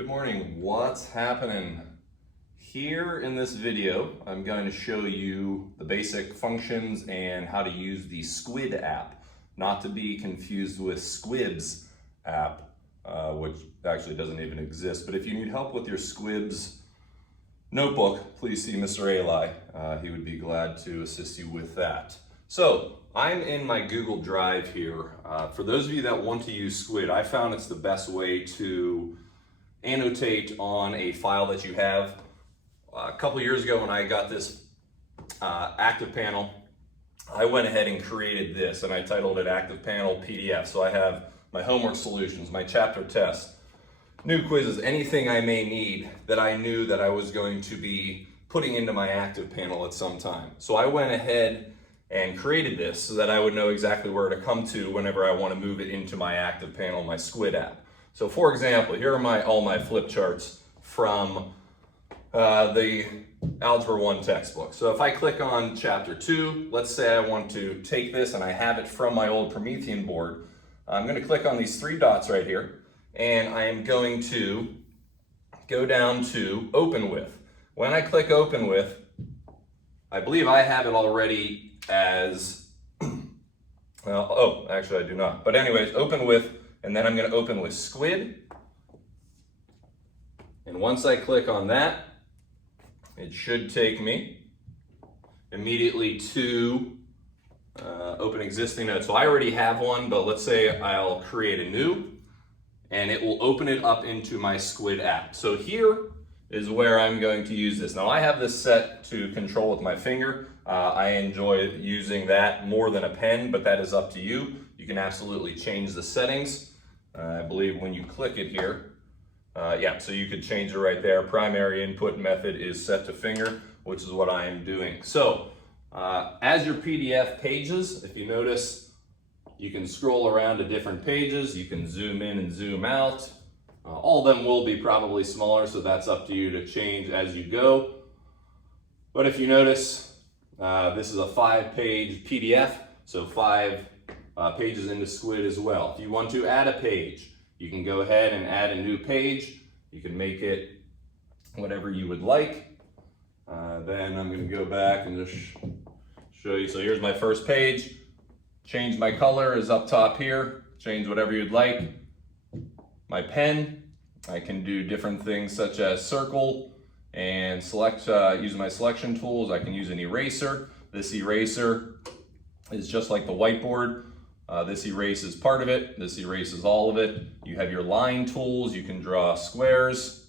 Good morning. What's happening? Here in this video, I'm going to show you the basic functions and how to use the Squid app, not to be confused with Squibs app, which actually doesn't even exist. But if you need help with your Squibs notebook, please see Mr. Eli. He would be glad to assist you with that. So I'm in my Google Drive here. For those of you that want to use Squid, I found it's the best way to annotate on a file that you have. A couple years ago when I got this active panel, I went ahead and created this and I titled it Active Panel PDF. So I have my homework solutions, my chapter tests, new quizzes, anything I may need that I knew that I was going to be putting into my active panel at some time. So I went ahead and created this so that I would know exactly where to come to whenever I want to move it into my active panel, my Squid app. So for example, here are all my flip charts from the Algebra 1 textbook. So if I click on chapter 2, let's say I want to take this and I have it from my old Promethean board. I'm going to click on these three dots right here and I am going to go down to Open With. When I click Open With, I believe I have it already as, well, oh, actually I do not. But anyways, Open With, and then I'm going to open with Squid. And once I click on that, it should take me immediately to open existing note. So I already have one, but let's say I'll create a new, and it will open it up into my Squid app. So here is where I'm going to use this. Now I have this set to control with my finger. I enjoy using that more than a pen, but that is up to you. You can absolutely change the settings. I believe when you click it here, yeah, so you could change it right there. Primary input method is set to finger, which is what I am doing. So as your PDF pages, if you notice, you can scroll around to different pages. You can zoom in and zoom out. All of them will be probably smaller, so that's up to you to change as you go. But if you notice, this is a 5-page PDF, so 5 pages into Squid as well. If you want to add a page, you can go ahead and add a new page. You can make it whatever you would like. Then I'm going to go back and just show you. So here's my first page. Change my color is up top here. Change whatever you'd like. My pen, I can do different things such as circle and select, use my selection tools. I can use an eraser. This eraser is just like the whiteboard. This erases part of it. This erases all of it. You have your line tools. You can draw squares.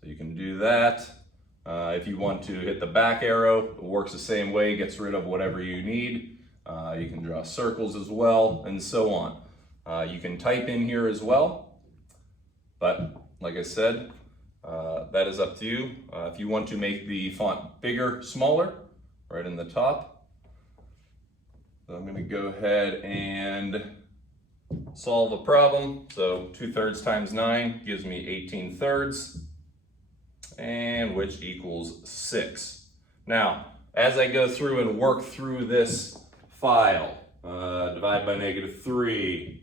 So you can do that. If you want to hit the back arrow, it works the same way. Gets rid of whatever you need. You can draw circles as well, and so on. You can type in here as well. But like I said, that is up to you. If you want to make the font bigger, smaller, right in the top. So I'm going to go ahead and solve a problem. So 2/3 times 9 gives me 18/3, and which equals 6. Now, as I go through and work through this file, divide by -3,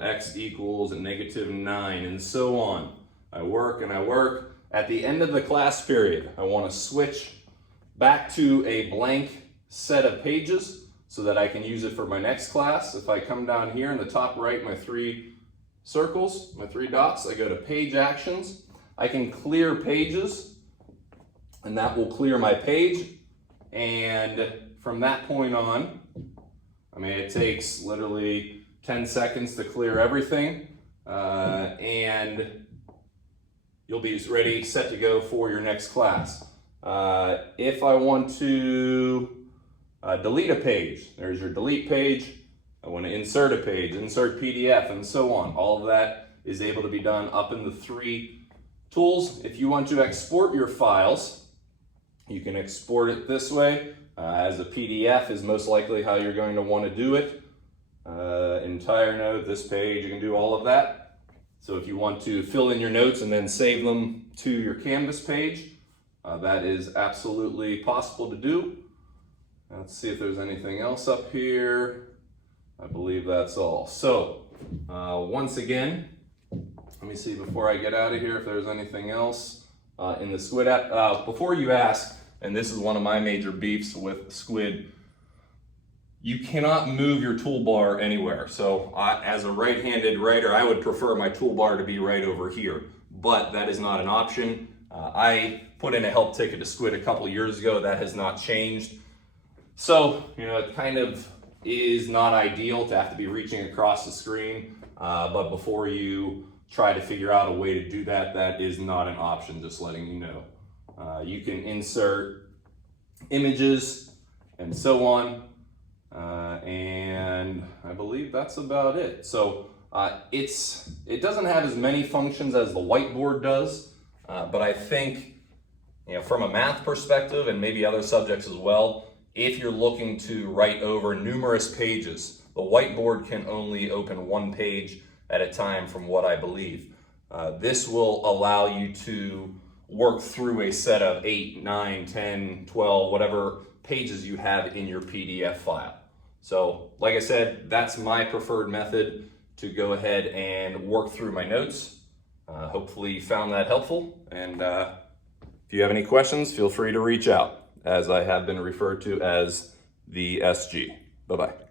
x equals -9, and so on. I work and I work. At the end of the class period, I want to switch back to a blank set of pages so that I can use it for my next class. If I come down here in the top right, my 3 circles, my 3 dots, I go to Page Actions. I can clear pages, and that will clear my page. And from that point on, I mean, it takes literally 10 seconds to clear everything, and you'll be ready, set to go for your next class. If I want to delete a page, there's your delete page. I want to insert a page, insert PDF, and so on. All of that is able to be done up in the 3 tools. If you want to export your files, you can export it this way. As a PDF is most likely how you're going to want to do it. Entire note, this page, you can do all of that. So if you want to fill in your notes and then save them to your Canvas page, that is absolutely possible to do. Let's see if there's anything else up here. I believe that's all. So once again, Let me see before I get out of here if there's anything else in the Squid app. Before you ask, and this is one of my major beefs with Squid, you cannot move your toolbar anywhere. So as a right-handed writer, I would prefer my toolbar to be right over here, but that is not an option. I put in a help ticket to Squid a couple years ago. That has not changed. So, it kind of is not ideal to have to be reaching across the screen, but before you try to figure out a way to do that, that is not an option, just letting you know. You can insert images and so on, and I believe that's about it. So it doesn't have as many functions as the whiteboard does, but I think from a math perspective and maybe other subjects as well, if you're looking to write over numerous pages, the whiteboard can only open one page at a time from what I believe. This will allow you to work through a set of 8, 9, 10, 12, whatever pages you have in your PDF file. So like I said, that's my preferred method to go ahead and work through my notes. Hopefully you found that helpful, and if you have any questions, feel free to reach out, as I have been referred to as the SG. Bye-bye.